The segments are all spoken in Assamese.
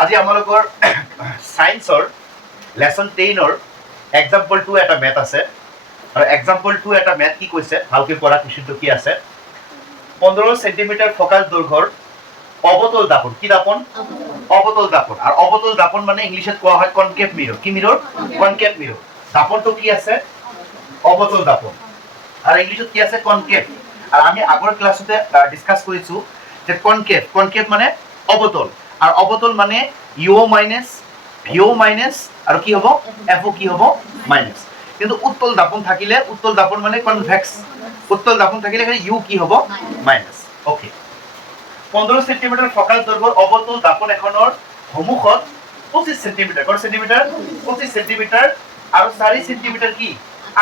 আজি আমালোকৰ সায়েন্সৰ লেসন 10ৰ এক্সাম্পল 2 এটা মেথ আছে আৰু এক্সাম্পল 2 এটা মেথ কি কৈছে ভালকে পঢ়া কুৱেশ্যনটো কি আছে 15 সেন্টিমিটাৰ ফোকাস দৈৰ্ঘ্যৰ অবতল দাপন কি দাপন অবতল দাপন আৰ অবতল দাপন মানে ইংলিশত কোৱা হয় কনকেভ মিরর কি মিরর কনকেভ মিরর দাপনটো কি আছে অবতল দাপন আর ইংলিশত কি আছে কনকেভ আর আমি আগৰ ক্লাসতে ডিসকাস কৰিছো যে কনকেভ মানে অবতল আর অবতল মানে ইউ মাইনাস ভিও মাইনাস আর কি হবো এফও কি হবো মাইনাস কিন্তু উত্তল দাপন থাকিলে উত্তল দাপন মানে কনভেক্স উত্তল দাপন থাকিলে ইউ কি হবো মাইনাস ওকে 15 সেন্টিমিটার ফোকাস দৈৰ্ঘ্যৰ অবতল দাপন এখনৰ সমুখত 25 সেন্টিমিটাৰ কত সেন্টিমিটাৰ 25 সেন্টিমিটাৰ আৰু 4 সেন্টিমিটাৰ কি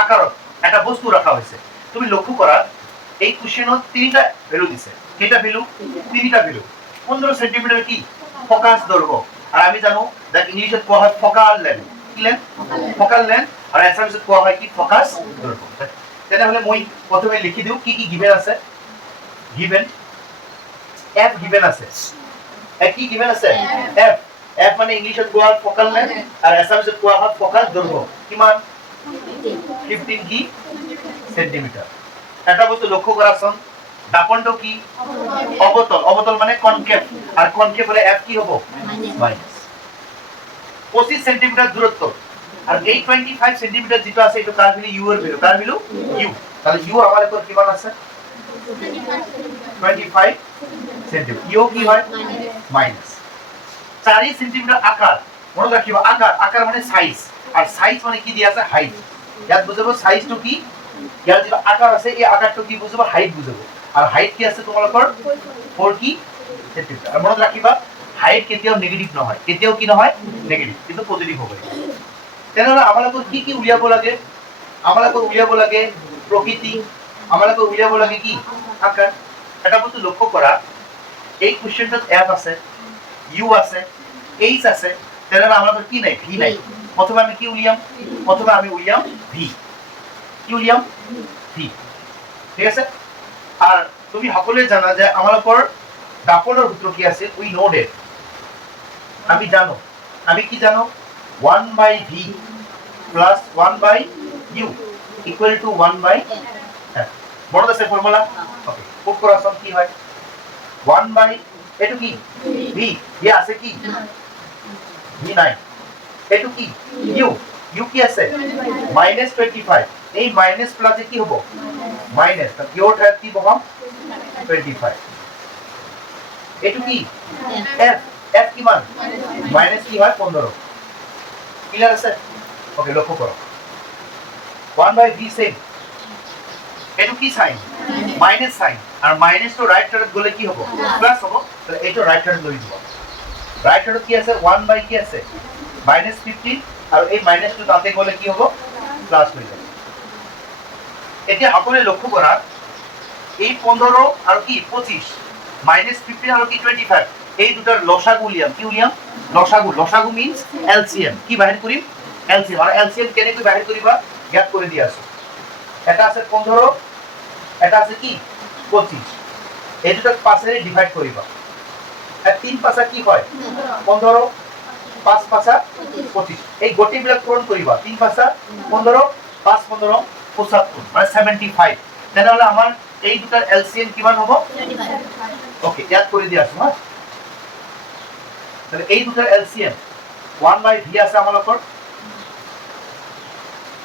আকাৰত এটা বস্তু ৰাখা হৈছে তুমি লক্ষ্য কৰা এই কোশ্চেনত তিনিটা ভ্যালু দিছে কেইটা ভ্যালু তিনিটা ভ্যালু 15 সেন্টিমিটার কি ফোকাস দৈৰ্ঘ্য আৰ আমি জানো দ্যাট ইংলিশত কোৱা হয় ফোকাল লেন্থ কি লেন্থ ফোকাল লেন্থ আৰ এছামিছত কোৱা হয় কি ফোকাস দৈৰ্ঘ্য তেনেহলে মই প্ৰথমে লিখি দিও কি কি গিভেন আছে গিভেন f given আছে f কি given আছে f মানে ইংলিশত কোৱা ফোকাল লেন্থ আৰ এছামিছত কোৱা হয় ফোকাস দৈৰ্ঘ্য কিমান 15 কি সেন্টিমিটাৰ এটা বস্তু লক্ষ্য কৰাচোন দাপনটো কি অবতল অবতল মানে কনকেভ আর কনকেভ হলে f কি হবে মাইনাস 25 সেন্টিমিটার দূরত্ব আর এই 25 সেন্টিমিটার যেটা আছে এটা কার ভ্যালু u এর ভ্যালু কার ভ্যালু u তাহলে u আমাদের কত কিমান আছে 25 সেন্টিমিটার u কি হয় মাইনাস 4 সেন্টিমিটার আকার মনে রাখিবা আকার আকার মানে সাইজ আর সাইজ মানে কি দিয়া আছে হাইট ইয়াত বুঝাবো সাইজ তো কি ইয়াৰ যে আকাৰ আছে এই আকাৰটো কি বুঝাবো হাইট বুঝাবো আৰ হাইট কি আছে তোমালোকৰ 4 কি সেন্টিমিটার আর মনে রাখিবা হাইট কেতিয়াও নেগেটিভ নহয় কেতিয়াও কি নহয় নেগেটিভ কিন্তু পজিটিভ হবে তেনেহলে আমালোকৰ কি কি উলিয়াব লাগে আমালোকৰ উলিয়াব লাগে প্ৰকৃতি আমালোকৰ উলিয়াব লাগে কি আকাৰ এটা বস্তু লক্ষ্য কৰা এই কোশ্চেনটোত f আছে u আছে h আছে তেনেহলে আমালোকৰ কি নাই v নাই প্রথমে আমি কি উলিয়াম প্রথমে আমি উলিয়াম v কি উলিয়াম v ঠিক আছে আর তুমি সকলোৱে জানা যে আমালোকৰ দাপনৰ সূত্র কি আছে উই নো দ্যাট আমি জানো আমি কি জানো 1/v plus 1/u equal to 1/f মনত আছে ফর্মুলা ওকে পুট কৰাচোন কি হয় 1 এটো কি v ইয়া আছে কি v নাই এটো কি u কি আছে -25 এই মাইনাস প্লাস কি হবে মাইনাস তো কিউ ঠাত কি বহাম 25 এটো কি f কি মান মাইনাস কি হয় 15 ক্লিয়ার আছে ওকে লক্ষ্য করো 1/v সেম এটো কি সাইন মাইনাস সাইন আর মাইনাস তো রাইট সাইডত গলে কি হবে প্লাস হবে তাহলে এটো রাইট সাইডত লৈ দিব রাইট সাইডত কি আছে 1 কি আছে -15 আর এই মাইনাস তো তাতে গলে কি হবে প্লাস হৈ যাব এতিয়া সকলে লক্ষ্য কৰা এই 15 আর কি 25 -15 আর কি 25 এই দুটার লসাগু উলিয়াম কি উলিয়াম লসাগু মিন্স এলসিএম কি বাহির করিম এলসিএম আর এলসিএম কেনেকৈ বাহির করিবা জ্ঞাত করে দি আছো এটা আছে 15 এটা আছে কি 25 এই দুটাক পাঁচেৰে ডিভাইড কৰিবা আর 3 পাঁচা কি হয় 15 5 পাঁচা 25 এই গটি বিলাক পূরণ কৰিবা 3 পাঁচা 15 5 15 75 মানে 75 তেনেহলে আমাৰ এই দুটাৰ এলসিএম কিমান হ'ব 25 ওকে জ্ঞাত করে দি আছো হ্যাঁ তাহলে এই দুটার এলসিএম 1/v আছে আমালোকৰ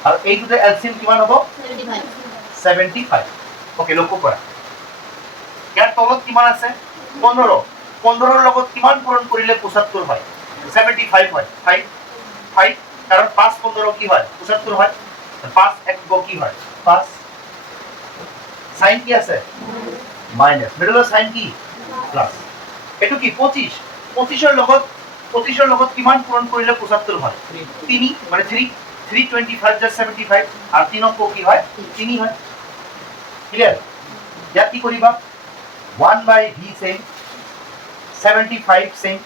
আৰ এই দুটাৰ এলসিএম কিমান হ'ব 75 ওকে লক্ষ্য কৰা ইয়াৰ তলত কিমান আছে 15 15 ৰ লগত কিমান পূৰণ কৰিলে 75 হয় 75 হয় 5 কারণ 5 15 কি হয় 75 হয় 5 এক গো কি হয় 5 সাইন কি আছে মাইনাস মিডলৰ সাইন কি প্লাস এটো কি 25 25 ৰ লগত কিমান পূৰণ কৰিলে 75 হয় 3 মানে 325 just 75 আৰ 3 কো কি হয় 3 হয় ক্লিয়াৰ ইয়াত কি কৰিবা 1/v same 75 same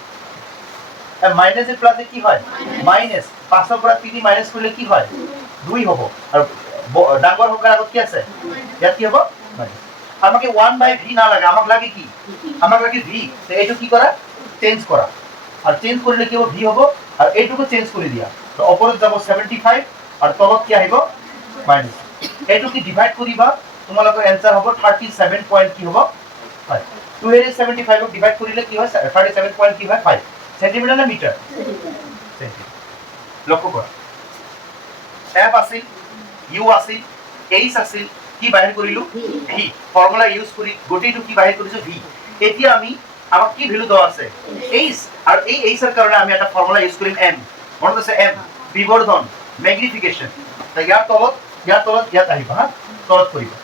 R minus এৰ প্লাসে কি হয় মাইনাস 5 ৰ পৰা 3 মাইনাস কৰিলে কি হয় 2 হ'ব আৰ ডাঙৰ হোকাৰ আগত কি আছে ইয়াত কি হ'ব মাইনাস আমাকে 1/v না লাগে আমাক লাগে কি আমাক লাগে v তো এইটো কি কৰা চেঞ্জ কৰা আর চেঞ্জ করলে কি হবে ভি হবো আর এইটুকু চেঞ্জ করে দিয়া তো অপরত যাব 75 আর তলত কি আহিব মাইনাস এইটুকু ডিভাইড করিবা তোমালোকৰ आंसर হ'ব 37 পয়েন্ট কি হ'ব 5 2 এর 75 ক ডিভাইড করিলে কি হয় 37 পয়েন্ট কি হয় 5 সেন্টিমিটার না মিটার সেন্টিমিটার লক্ষ্য কৰা এফ আছিল ইউ আছিল এইচ আছিল কি বাহিৰ কৰিলো ভি ফৰ্মুলা ইউজ কৰি গোটেইটো কি বাহিৰ কৰিছো ভি এতিয়া আমি আমাক কি ভ্যালু দেওয়া আছে এইচ আর এই এইচ এর কারণে আমি একটা ফর্মুলা ইউজ করিম এম মনে আছে এম বিবর্ধন ম্যাগনিফিকেশন তাই ইয়াৰ তলত ইয়াত আহিবা হা তলত কৰিবা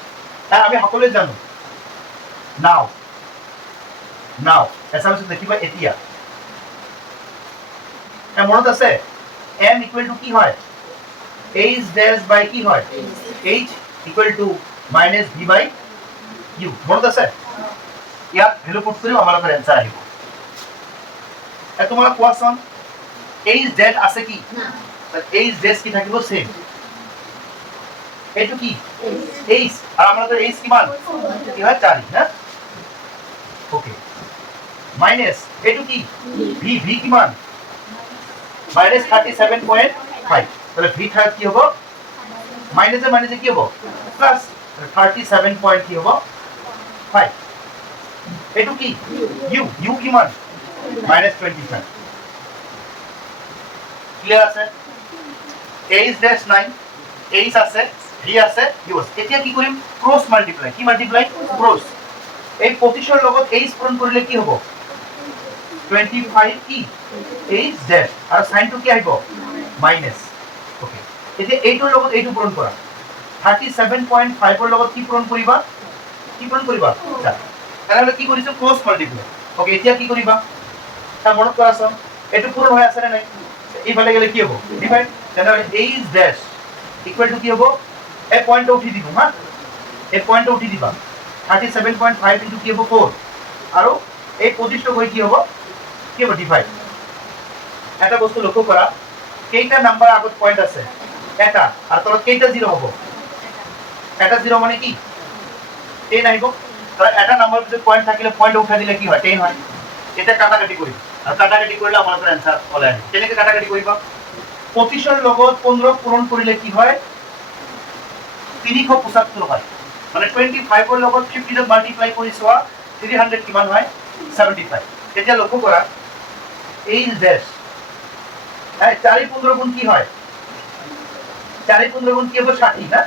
তাই আমি সকলোৱে জানো নাও এছামছ দেখিবা এতিয়া মনত আছে m ইকুয়াল টু কি হয় h ড্যাশ বাই কি হয় h equal to minus v by u মনত আছে ইয়াত ভ্যালু পুট কৰিম আমাৰ आंसर আহিব এ তোমালোক কোৱাচোন h ড্যাশ আছে কি না h ড্যাশ কি থাকিব সেম এটু কি h আর আমাদের h কি মান কি হয় 4 না ওকে মাইনাস এটু কি v কি মান মাইনাস 37.5 তাহলে v থাক কি হবে মাইনাসে মাইনাসে কি হবে প্লাস 37 পয়েন্ট কি হবে 5 এটু কি u কি মান মাইনাস 25 ক্লিয়ার আছে h ড্যাশ 9 h আছে v আছে u আছে এতিয়া কি কৰিম ক্ৰস মাল্টিপ্লাই কি মাল্টিপ্লাই ক্ৰস এই 25 এৰ লগত h পূৰণ কৰিলে কি হ'ব 25 কি h ড্যাশ আৰ সাইন টু কি আইব মাইনাস ওকে এতিয়া এইটোৰ লগত এইটো পূৰণ কৰা 37.5 এৰ লগত কি পূৰণ কৰিবা তাহলে কি কৰিছো ক্ৰস মাল্টিপ্লাই ওকে এতিয়া কি কৰিবা তা মনত কৰাছন এটো পূরণ হৈ আছে না নাই এইফালে গেলে কি হ'ব ডিভাইড তাহলে h ড্যাশ ইকুয়াল টু কি হ'ব এই পয়েন্টটা উঠি দিব হ্যাঁ এই পয়েন্টটা উঠি দিবা 37.5 ইনটু কি হ'ব 4 আৰু এই 25 টো গৈ কি হ'ব ডিভাইড এটা বস্তু লক্ষ্য কৰা কেইটা নাম্বার আগত পয়েন্ট আছে এটা আর তলত কেইটা জিরো হ'ব এটা জিরো মানে কি 10 আইব তাহলে এটা নাম্বার ভিতৰত পয়েন্ট থাকিলে পয়েন্ট উঠাই দিলে কি হয় 10 হয় এটা কাটাকাটি কৰিম আৰ কাটাকাটি কৰিলে আমাৰ आंसर ওলাই আহে কেনেকৈ কাটাকাটি কৰিবা 25 এৰ লগত 15 পূৰণ কৰিলে কি হয় 375 হয় মানে 25 এৰ লগত 50 ক মাল্টিপ্লাই কৰি চোৱা 300 কিমান হয় 75 এতিয়া লক্ষ্য কৰা এই ড্যাশ হ্যাঁ 4 গুণ কি হয় 4 গুণ কি হবে 60 না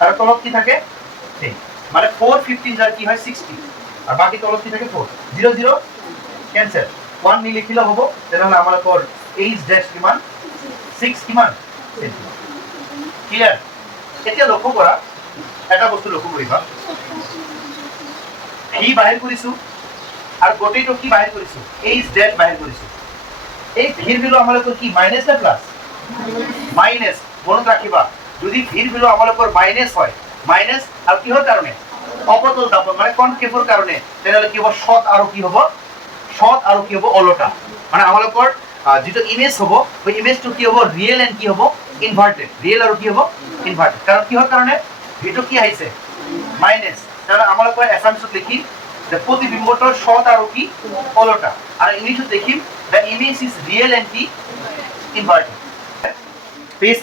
আর তলত কি থাকে 10 মানে 4 15 যার কি হয় 60 আর বাকি তলত কি থাকে 4 0 0 ক্যান্সেল 1 নি লিখিলে হবে তাহলে আমরা তোর h ড্যাশ কি মান 6 কি মান ক্লিয়ার এতিয়া লক্ষ্য কৰা এটা বস্তু লক্ষ্য কৰিবা ভি বাহিৰ কৰিছো আৰ গোটেইটো কি বাহিৰ কৰিছো h ড্যাশ বাহিৰ কৰিছো এই ভিৰ ভ্যালু আমালোকৰ কি মাইনাস না প্লাস মাইনাস মনত ৰাখিবা যদি ভিৰ ভ্যালু আমালোকৰ মাইনাস হয় মাইনাস আৰ কিহৰ কাৰণে অপতল দাপন মানে কনকেভৰ কাৰণে তেনেহলে কি হ'ব শৰ্ট আৰু কি হ'ব অলটা মানে আমালোকৰ যেটো ইমেজ হ'ব ওই ইমেজটো কি হ'ব ৰিয়েল এন্ড কি হ'ব ইনভাৰ্টেড ৰিয়েল আৰু কি হ'ব ইনভাৰ্টেড কাৰণ কিহৰ কাৰণে ভিটো কি আহিছে মাইনাস তাহলে আমালোকৰ অ্যাসাম্পশন লিখি যে প্ৰতিবিম্বটোৰ শৰ্ট আৰু কি অলটা আর ইংলিশত দেখিম the image is real and কি inverted page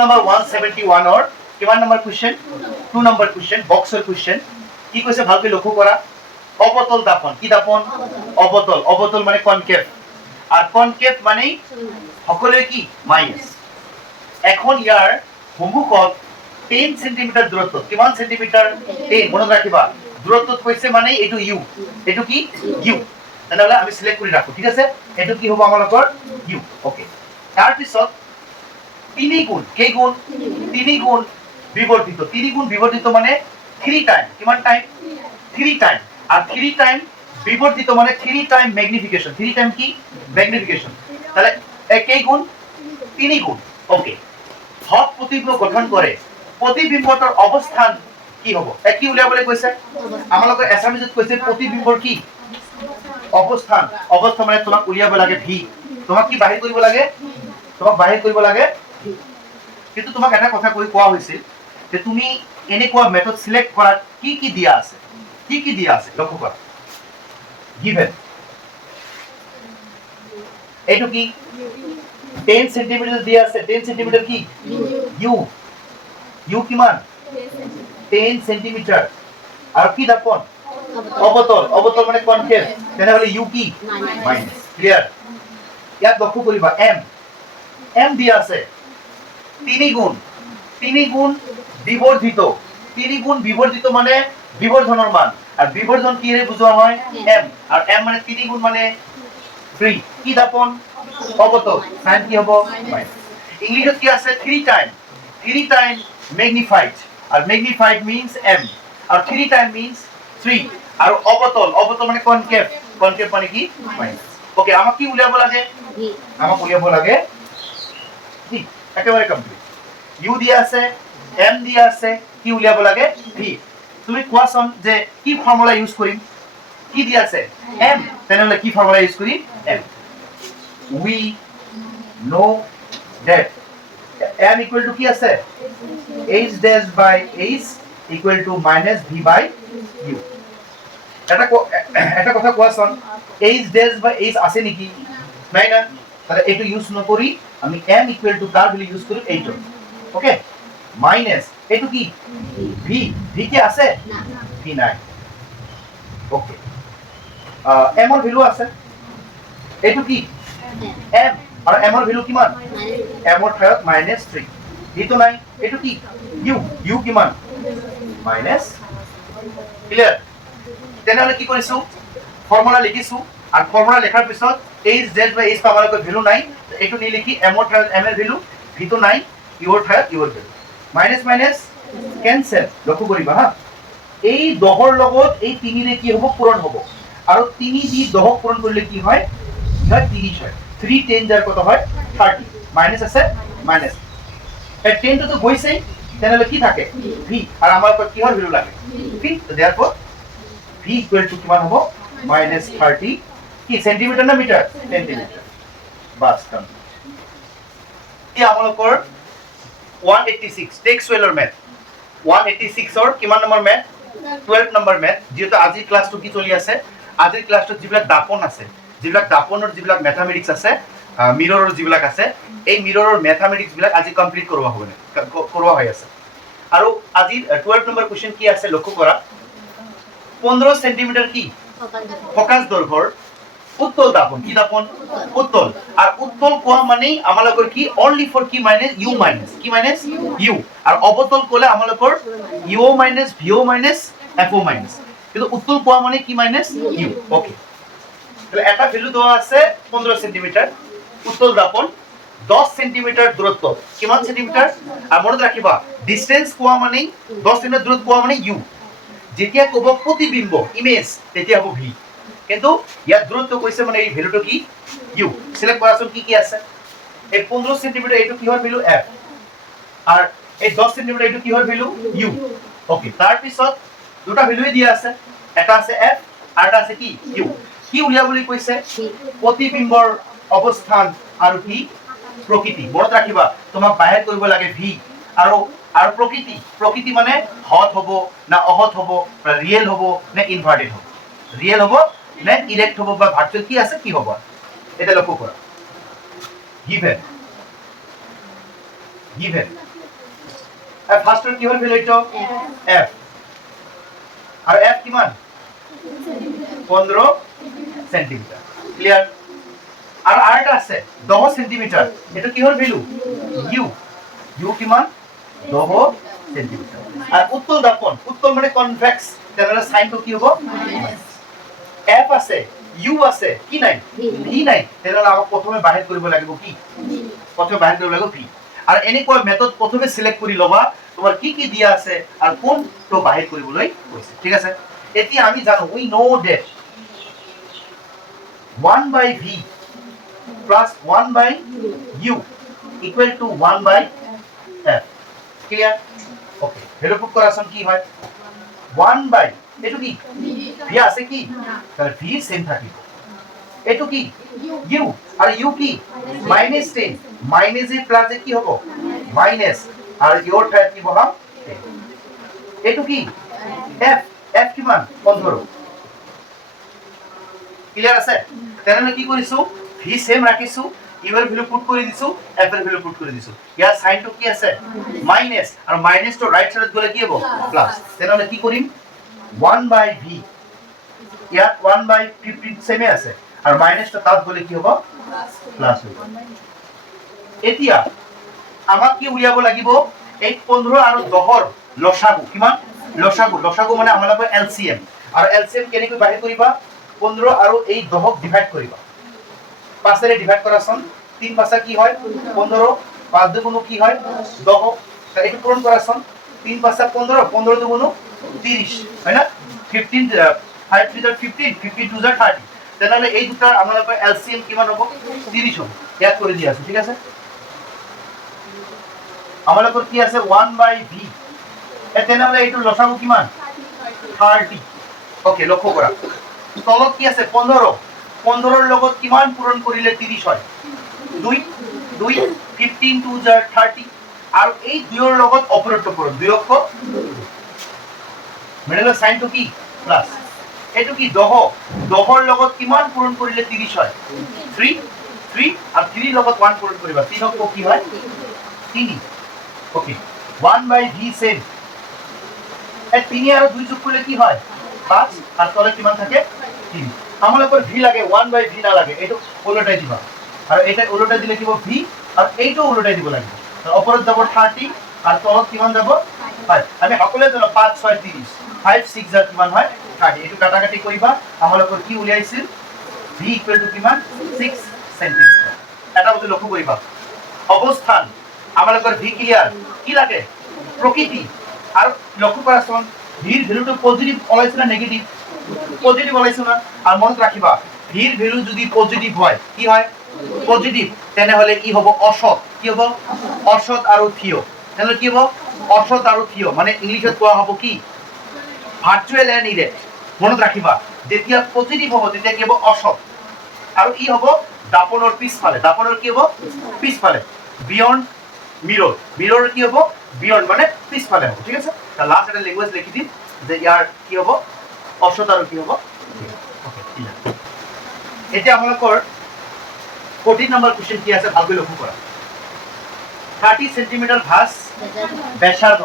number 171 or কিমান number question 2 number question boxer question কি কৈছে ভালকৈ লক্ষ্য কৰা অবতল দাপন কি দাপন অবতল মানে কনকেভ আৰ কনকেভ মানে সকলে কি মাইনাস এখন ইয়াৰ সম্মুখত 10 সেন্টিমিটাৰ দূৰত্ব কিমান সেন্টিমিটাৰ 10 মনত ৰাখিবা দূৰত্ব কৈছে মানে এটো ইউ এটো কি ইউ তাহলে আমি সিলেক্ট কৰি ৰাখো ঠিক আছে এটো কি হ'ব আমালোকৰ ইউ ওকে তাৰ পিছত 3 গুণ কে গুণ 3 গুণ বিবৰ্ধিত মানে 3 টাইম কিমান টাইম 3 টাইম আর 3 টাইম বিবর্ধিত মানে 3 টাইম ম্যাগনিফিকেশন 3 টাইম কি ম্যাগনিফিকেশন তাহলে কে গুণ 3 গুণ ওকে হক প্রতিবিম্ব গঠন করে প্ৰতিবিম্বটোৰ অবস্থান কি হ'ব কি উলিয়াবলৈ কৈছে আমালোকৰ এছামিজত কৈছে প্ৰতিবিম্বৰ কি অবস্থান মানে তোমাক উলিয়াব লাগে ভি তোমাক কি বাহিৰ কৰিব লাগে কিন্তু তোমাক এটা কথা কোৱা হৈছিল যে তুমি এনেকুৱা মেথড সিলেক্ট কৰাত কি দিয়া আছে লক্ষ্য কৰা গিভেন এইটো কি 10 সেন্টিমিটার দিয়া আছে 10 সেন্টিমিটার কি ইউ ইউ কিমান 10 সেন্টিমিটার আর কি দাপন অবতল অবতল মানে কনকেভ তেনেহলে ইউ কি মাইনাস ক্লিয়ার ইয়াত লক্ষ্য কৰিবা এম এম দিয়া আছে 3 গুণ বিবৰ্ধিত 3 গুণ বিবৰ্ধিত মানে বিবৰ্ধনৰ মান আর বিবর্ধন কি এর বুঝোয়া হয় এম আর এম মানে 3 গুণ মানে 3 কি দাপন অবতল সাইন কি হবো মাইনাস ইংলিশত কি আছে 3 টাইম ম্যাগনিফাইড আর ম্যাগনিফাইড মিন্স m আর 3 টাইম মিন্স 3 আর অবতল অবতল মানে কনকেভ কনকেভ মানে কি মাইনাস ওকে আমাক কি উলিয়াব লাগে আমাক উলিয়াব লাগে কি একেবারে কমপ্লিট u দিয়া আছে m দিয়া আছে কি উলিয়াব লাগে v তুমি কোৱাচোন যে কি ফৰ্মুলা ইউজ কৰিম কি দিয়া আছে m তেনেহলে কি ফৰ্মুলা ইউজ কৰিম m we know that m equal to কি আছে h dash by h equal to minus v by u এটা কথা কোৱাচোন h dash by h আছে নেকি নাই না তাহলে এটো ইউজ নকৰি আমি m equal to car value use করি এইটো ওকে মাইনাস এটো কি v v কি আছে না v নাই ওকে m এর ভ্যালু আছে এটো কি m আর m এর ভ্যালু কিমান m এর ঠাইত -3 এটো নাই এটো কি u u কিমান মাইনাস ক্লিয়ার তেনেহলে কি কৰিছো ফর্মুলা লিখিছো আর ফর্মুলা লেখার পিছত h z by h পাবার কোনো ভ্যালু নাই এটো নি লিখি m এর ঠাইত m এর ভ্যালু v তো নাই u এর ঠাইত u এর ভ্যালু মাইনাস মাইনাস ক্যান্সেল লক্ষ্য কৰিবা হা এই দহৰ লগত এই 3 ৰে কি হ'ব পূৰণ হ'ব আৰু 3 দি 10 পূৰণ কৰিলে কি হয় হয় 30 হয় 3 10 যার কত হয় 30 মাইনাস আছে মাইনাস এই 10 তো গৈছেই তেনেহলে কি থাকে v আর আমার কি হয় ভ্যালু লাগে v তো देयरफॉर v ইকুয়াল টু কিমান হ'ব -30 কি সেন্টিমিটার না মিটার সেন্টিমিটার বাস কমপ্লিট এই আমলকৰ 186 টেক্সটুৱেলৰ মেথ 186 অৰ কিমান নম্বৰ মেথ 12 নম্বৰ মেথ যেটো আজি ক্লাসটো কি চলি আছে আজিৰ ক্লাসটো যিবিলাক দাপন আছে যিবিলাক দাপনৰ যিবিলাক ম্যাথমেটিক্স আছে মিৰৰৰ যিবিলাক আছে এই মিৰৰৰ ম্যাথমেটিক্স বিলাক আজি কমপ্লিট কৰোৱা হ'ব কৰোৱা হৈ আছে আৰু আজি 12 নম্বৰ কোৱেশ্চন কি আছে লক্ষ্য কৰা 15 সেন্টিমিটাৰ কি ফোকাস দৈৰ্ঘ্যৰ উত্তল দাপন কি দাপন উত্তল আৰ উত্তল কোয়া মানে আমালকৰ কি অনলি ফর কি মাইনাস ইউ মাইনাস কি মাইনাস ইউ আর অবতল কোলে আমালকৰ ইউ মাইনাস ভিও মাইনাস এফও মাইনাস কিন্তু উত্তল কোয়া মানে কি মাইনাস ইউ ওকে তাহলে এটা ভ্যালু দেওয়া আছে 15 সেন্টিমিটার উত্তল দাপন 10 সেন্টিমিটার দূরত্ব কিমান সেন্টিমিটার আর মনত রাখিবা ডিসটেন্স কোয়া মানে 10 সেন্টিমিটার দূরত্ব কোয়া মানে ইউ যেতিয়া কব প্রতিবিম্ব ইমেজ তেতিয়া হ'ব ভি কিন্তু ইয়াত দূরত্ব কইছে মানে এই ভ্যালুটো কি ইউ সিলেক্ট কৰাচোন কি কি আছে এই 15 সেন্টিমিটার এটো কি হয় ভ্যালু এফ আর এই 10 সেন্টিমিটার এটো কি হয় ভ্যালু ইউ ওকে তার পিছত দুটা ভ্যালুই দিয়া আছে এটা আছে এফ আর এটা আছে কি ইউ কি উলিয়াবলৈ কইছে প্ৰতিবিম্বৰ অবস্থান আৰু কি প্ৰকৃতি মনত ৰাখিবা তোমাক বাহিৰ কৰিব লাগে ভি আৰু আর প্রকৃতি মানে হট হব না অহট হব না রিয়েল হব না ইনভার্টেড হব রিয়েল হব না ইরেক্ট হব বা ভার্চুয়াল কি আছে কি হব এটা লক্ষ্য করা গিভেন ফার্স্ট কি হল ভ্যালু এটা এফ আর এফ কিমান 15 সেন্টিমিটার ক্লিয়ার আর আরেকটা আছে 10 সেন্টিমিটার এটা কি হল ভ্যালু ইউ কিমান 10 সেন্টিমিটার আর উত্তল দাপন উত্তল মানে কনভেক্স তাহলে সাইনটো কি হ'ব এফ আছে ইউ আছে কি নাই ভি নাই তাহলে আমাক প্ৰথমে বাহিৰ কৰিব লাগিব কি প্ৰথমে বাহিৰ কৰিব লাগিব ভি আৰ এনেকুৱা মেথড প্ৰথমে সিলেক্ট কৰি লবা তোমাৰ কি কি দিয়া আছে আৰু কোনটো বাহিৰ কৰিবলৈ কৈছে ঠিক আছে এতিয়া আমি জানো we know that 1 by v plus 1 by u equal to 1 by f clear okay value put কৰাচোন কি হয় 1 বাই এটো কি ভি আছে কি তাহলে ভি সেম থাকিব এটো কি ইউ আর ইউ কি -10 মাইনাস এ প্লাস এ কি হবে মাইনাস আর ইউর ঠাইত কি বহাম এটো কি এফ এফ কিমান 15 ক্লিয়ার আছে তেনেহলে কি কৰিছো ভি সেম ৰাখিছো, ইউ এৰ ভ্যালু পুট কৰি দিছো, এফ এৰ ভ্যালু পুট কৰি দিছো। ইয়াৰ সাইনটো কি আছে মাইনাস, আৰু মাইনাস তো ৰাইট সাইডত গলে কি হ'ব প্লাস। তেনেহলে কি কৰিম 1/v, ইয়াত 1/15 সেমে আছে, আৰু মাইনাসটো তাত গলে কি হ'ব প্লাস হ'ব। এতিয়া আমাক কি উলিয়াব লাগিব এই 15 আৰু 10ৰ লসাগু। কিমান লসাগু? লসাগু মানে আমালোকৰ এলসিএম, আৰু এলসিএম কেনেকৈ বাহিৰ কৰিবা 15 আৰু এই 10ক ডিভাইড কৰিবা। 5 এৰে ডিভাইড কৰাচোন, 3 5 কি হয় 15, 5 দুগুণ কি হয় 10, তাহলে এটা পূরণ কৰাচোন, 3 5 15, 15 দুগুণ 30 হয় না, 15 5 3 15, 15 2 30। তাহলে এই দুটাৰ আমালোকৰ এলসিএম কিমান হ'ব 30 হ'ব। ইয়াত কৰি দিয়া আছে, ঠিক আছে। আমালোকৰ কি আছে 1/v, তেনেহলে এইটো লসাগু কিমান 30। ওকে, লক্ষ্য কৰা তলত কি আছে 15, 15ৰ লগত কিমান পূৰণ কৰিলে 30 হয় 2 2, 15 2 30, আৰু এই 2ৰ লগত অপাৰেটৰ পূৰণ 2 অক্ষ মিডলৰ সাইনটো কি প্লাস। এটো কি 10, 10ৰ লগত কিমান পূৰণ কৰিলে 30 হয় 3 3, আৰু 3 লগত 1 পূৰণ কৰিবা 3 অক্ষ কি হয় 3। ওকে, 1/v সেম, এই 3 আৰু 2 যোগ কৰিলে কি হয় 5, আৰ তলে কিমান থাকে 3। আমালোকৰ v লাগে 1/v না লাগে, এইটো উলটাই দিবা, আৰু এটা উলটাই দিলে কি হ'ব v, আৰু এইটো উলটাই দিব লাগিব। ওপৰত যাব 30, আৰ তলত কিমান যাব 5। আমি সকলোৱে জানো 5 6 30, 5 6 যা কিমান হয় 30। এইটো কাটাকাটি কৰিবা, আমালোকৰ কি উলিয়াইছিল v ইকুৱেল টু কিমান 6 সেন্টিমিটাৰ। এটা বস্তু লক্ষ্য কৰিবা, অৱস্থান আমালোকৰ v ক্লিয়াৰ, কি লাগে প্ৰকৃতি। আৰু লক্ষ্য কৰাচোন ভিৰ ভ্যালুটো পজিটিভ ওলাইছে না নেগেটিভ? পজিটিভ ওলাইছে না। আৰ মনত ৰাখিবা ভিৰ ভ্যালু যদি পজিটিভ হয় কি হয় পজিটিভ, তেনেহলে কি হ'ব অসৎ। কি হ'ব অসৎ আৰু থিয়। তেনেহলে কি হ'ব অসৎ আৰু থিয়, মানে ইংলিশত কোৱা হ'ব কি ভাৰ্চুয়াল এন্ড ইৰেক্ট। মনত ৰাখিবা যেতিয়া পজিটিভ হ'ব তেতিয়া কি হ'ব অসৎ, আৰু ই হ'ব দাপনৰ পিছফালে। দাপনৰ কি হ'ব পিছফালে, বিয়ন্ড মিরর। মিরর কি হ'ব বিয়ন্ড মানে পিছফালে হ'ব, ঠিক আছে। তা লাস্ট এটা ল্যাঙ্গুয়েজ লিখি দিম যে ইয়াৰ কি হ'ব অসৎ আৰু কি হ'ব। এতিয়া আপোনালোকৰ 14 নম্বৰ কোৱেশ্চন কি আছে ভালকৈ লক্ষ্য কৰা। 30 সেন্টিমিটার ভাঁজ ব্যাসার্ধ,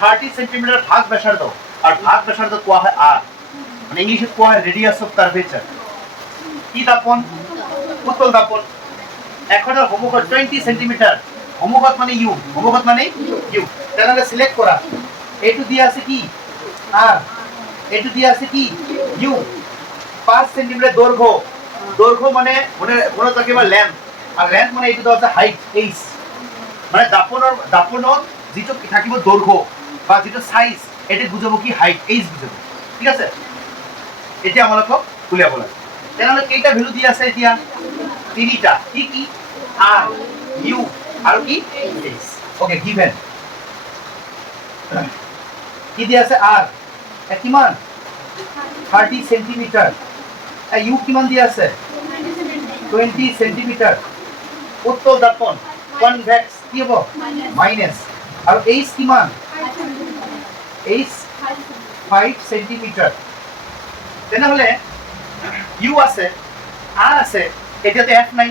30 সেন্টিমিটার ভাঁজ ব্যাসার্ধ, আর ভাঁজ ব্যাসার্ধ কোয়া হয় আর, মানে ইংলিশে কোয়া হয় রেডিয়াস অফ কার্ভেচার। কি দাপন উত্তল দাপন। এখন সমুখত 20 সেন্টিমিটার, সমুখত মানে ইউ, সমুখত মানে ইউ। তাহলে সিলেক্ট করা, এইটো দিয়া আছে কি আর, এইটো দিয়া আছে কি ইউ। 5 সেন্টিমিটার দৈর্ঘ্য, দৈর্ঘ্য মানে মনে রাখিবা লেন্থ, আর লেন্থ মানে এইটো আছে হাইট এইচ, মানে দাপনৰ যিটো থাকিব দৈৰ্ঘ্য বা যিটো সাইজ এটা বুজাব কি হাইট এইচ বুজাব, ঠিক আছে। এতিয়া আমালোকক উলিয়াব লাগে। তেনেহলে কেইটা ভ্যালু দিয়া আছে এতিয়া তিনিটা, কি কি আর ইউ আৰু কি এইচ। ওকে, গিভেন কি দিয়া আছে আর কিমান 30 সেন্টিমিটার, ইউ কিমান দিয়া আছে 20 সেন্টিমিটার। উত্তল দাপন কনভেক্স কি হ'ব মাইনাস, আৰু এইচ কিমান এইচ 5 সেন্টিমিটাৰ। তেনেহলে ইউ আছে আৰ আছে, এতিয়াতে এফ নাই,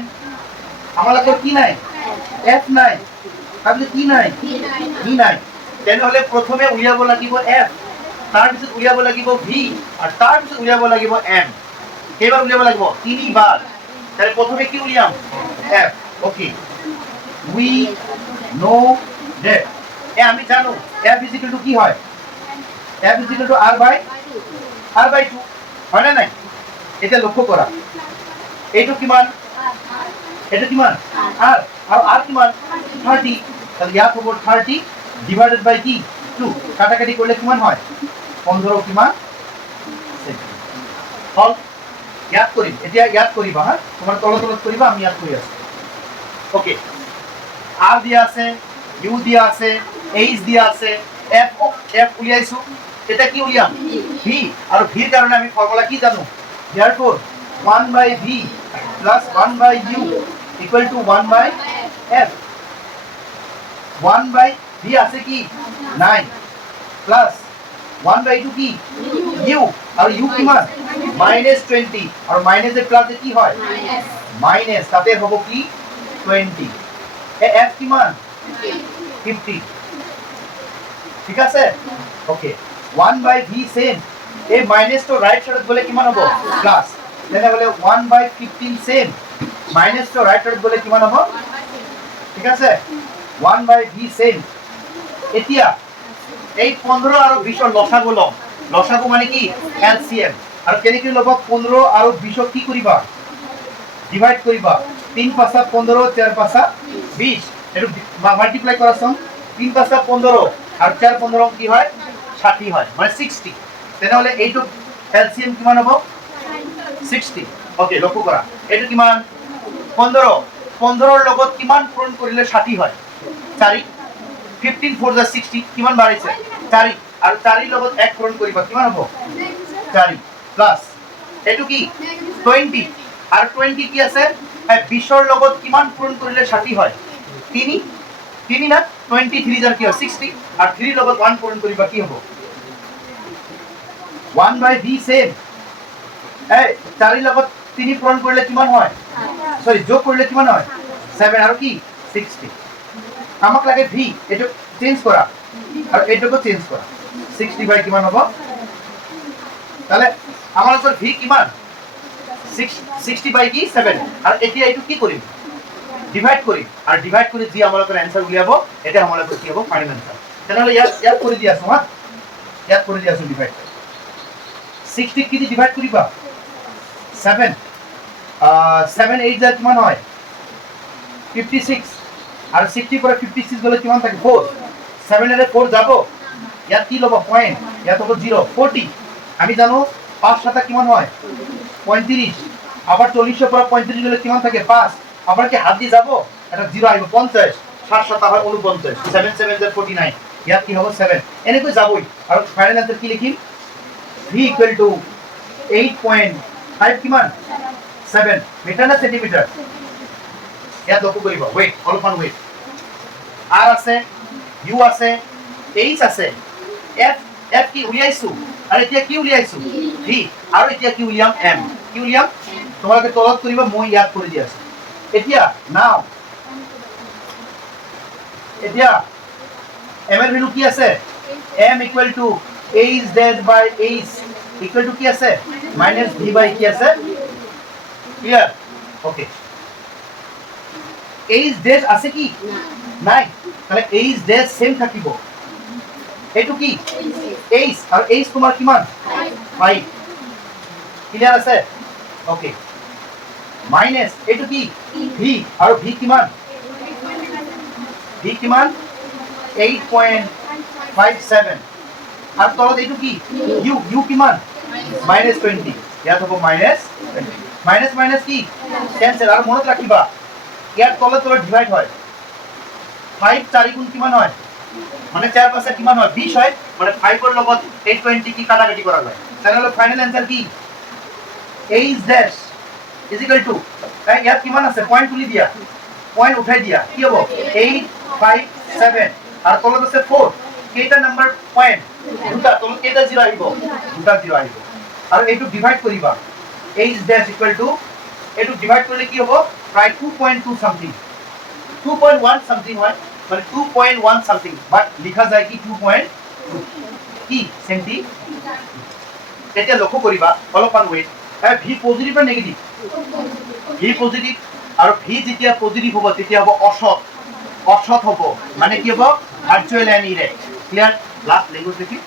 আমালোকৰ কি নাই এফ নাই, তাহলে কি নাই ই নাই। তেনেহলে প্ৰথমে উলিয়াব লাগিব এফ, তাৰপিছত উলিয়াব লাগিব ভি, আৰু তাৰপিছত উলিয়াব লাগিব এম। কেইবাৰ উলিয়াব লাগিব তিনিবাৰ। তাহলে প্রথমে কি উলিয়াম F. Okay, we know that, আমি জানো এফ ইজ ইকুয়াল টু কি হয়, এফ ইজ ইকুয়াল টু আর বাই 2 হয় না নাই। এটা লক্ষ্য করা, এইটো কিমান এটা কিমান আর, আৰু আর কিমান 30। তাহলে ইয়াত হ'ব 30 ডিভাইডেড বাই কি 2, কাটাকাটি করলে কিমান হয় 15 কিমান হল। ইয়াত কৰিম, এতিয়া ইয়াত কৰিবা হা, তোমাৰ তলত কৰিবা, আমি ইয়াত কৰি আছো। ওকে, আর দিয়া আছে, ইউ দিয়া আছে, এইচ দিয়া আছে, এফ এফ উলিয়াইছো। এটা কি উলিয়াম ভি, আৰু ভিৰ কাৰণে আমি ফৰ্মুলা কি জানো, therefore 1/v plus 1/u equal to 1/f। 1/v আছে কি 9 plus 1/2 কি u, আর ইউ কিমান -20 আর মাইনাসে প্লাসে কি হয় মাইনাস, তাতে হবে কি 20। এফ কিমান 50, ঠিক আছে ওকে। 1/v সেম, এই মাইনাস তো রাইট সাইডত গলে কিমান হ'ব প্লাস, তেনেহলে 1/15 সেম মাইনাস তো রাইট সাইডত গলে কিমান হ'ব, ঠিক আছে 1/v সেম। এতিয়া এই 15 আৰু 20 ৰ লসাগু লম, লসাগু মানে কি এলসিএম, আৰু কেনেকৈ ল'ব 15 আৰু 20 কি কৰিবা ডিভাইড কৰিবা, 3 5 15 4 5 20, এটো মাল্টিপ্লাই কৰাচোন, 3 5 15 আৰু 4 15 কি হয় 60 হয়, মানে 60। তেনেহলে এইটো এলসিএম কিমান হ'ব 60। ওকে লক্ষ্য কৰা, এইটো কিমান 15, 15 ৰ লগত কিমান পূৰণ কৰিলে 60 হয় 4, 15 4 60 কিমান বাঢ়িছে 4, আৰু 4 ৰ লগত 1 পূৰণ কৰিবা কিমান হ'ব 4 প্লাস এইটো কি 20, আৰ 20 কি আছে 20 ৰ লগত কিমান পূৰণ কৰিলে 60 হয় 3, 3 না 23 যাৰ কি হয় 60, আৰ 3 ৰ লগত 1 পূৰণ কৰিবা কি হ'ব 1/v সেম, এই 4 ৰ লগত 3 পূৰণ কৰিলে কিমান হয়, সৰি যোগ কৰিলে কিমান হয় 7 আৰু কি 60। আমাক লাগে v, এটো চেঞ্জ কৰা আৰু এটোকো চেঞ্জ কৰা, 60 বাই কিমান হ'ব, তাহলে আমার আনসার v কিমান 60 বাই কি 7, আর এতিয়া এইটো কি কৰিম ডিভাইড কৰিম, আৰ ডিভাইড কৰি যি আমালোকৰ आंसर উলিয়াব এটা আমালোকৰ কি হ'ব ফাইনাল आंसर। তেনেহলে ইয়াত কৰি দি আছো, হা ইয়াত কৰি দি আছো ডিভাইড, 60 কি দি ডিভাইড কৰিবা 7, 7 8 যা কিমান হয় 56, আৰ 60 পৰা 56 গলে কিমান থাকে 4, 7 এর 4 যাব, ইয়াত কি লব পয়েন্ট, ইয়াত হ'ব 0 40, আমি জানো 5 7 কিমান হয় 35, আবার 40 পৰা 35 গলে কিমান থাকে 5, আবার কি হাত দি যাব এটা 0 আইব 50, 7 7 হয় 49, 7 7 যা 49, ইয়াত কি হ'ব 7, এনেকৈ যাবই। আৰু ফাইনাল आंसर কি লিখিম v = 8.5 কিমান 7 মিটার না সেন্টিমিটার, ইয়াত লক্ষ্য কৰিব, ওয়েট অলপমান ওয়েট, r আছে u আছে h আছে, f f কি উলিয়াইছো, আৰু এতিয়া কি উলিয়াইছো v, আৰু এতিয়া কি উলিয়াম m, কি উলিয়াম তোমালোকে তলত কৰিবা, মই ইয়াত কৰি দি আছো। এতিয়া নাও এতিয়া m এর ভ্যালু কি আছে m = h dash by h equal to কি আছে minus v by কি আছে, ক্লিয়ার ওকে। h dash আছে কি নাই, তাহলে h dash সেম থাকিব, এটু কি h, আর h তোমার কিমান 5, ক্লিয়ার আছে ওকে, মাইনাস এটু কি v, আর v কিমান 8.57, আর তলত এটু কি u কিমান -20, ইয়াত হ'ব -20, মাইনাস মাইনাস কি ক্যান্সেল, আর মনত রাখিবা ইয়াত তলে তলে ডিভাইড হয় 5 4 গুণ কিমান হয় মানে 4 5 কিমান হয় 20 হয়, মানে 5 এর লগত 820 কি কাটাকাটি করা যায়, তাহলে ফাইনাল आंसर কি h dash = ইয়াত কিমান আছে পয়েন্ট তুলি দিয়া, পয়েন্ট উঠাই দিয়া কি হ'ব 857, আর তলত আছে 4, কেইটা নাম্বার পয়েন্ট দুটা, তলত কেইটা জিরো আহিব দুটা জিরো আহিব, আর এইটো ডিভাইড কৰিবা h dash = এইটো ডিভাইড কৰিলে কি হ'ব প্রায় 2.2 সামথিং 2.1 সামথিং হয়, মানে 2.1 সামথিং, বাট লিখা যায় কি 2.2 কি সেন্টি। এতিয়া লক্ষ্য কৰিবা অলপমান ওয়েট, v পজিটিভ না নেগেটিভ v পজিটিভ, আৰু v যেতিয়া পজিটিভ হ'ব তেতিয়া হ'ব অসৎ, অসৎ হ'ব মানে কি হ'ব virtual and erect, clear. Last language দেখি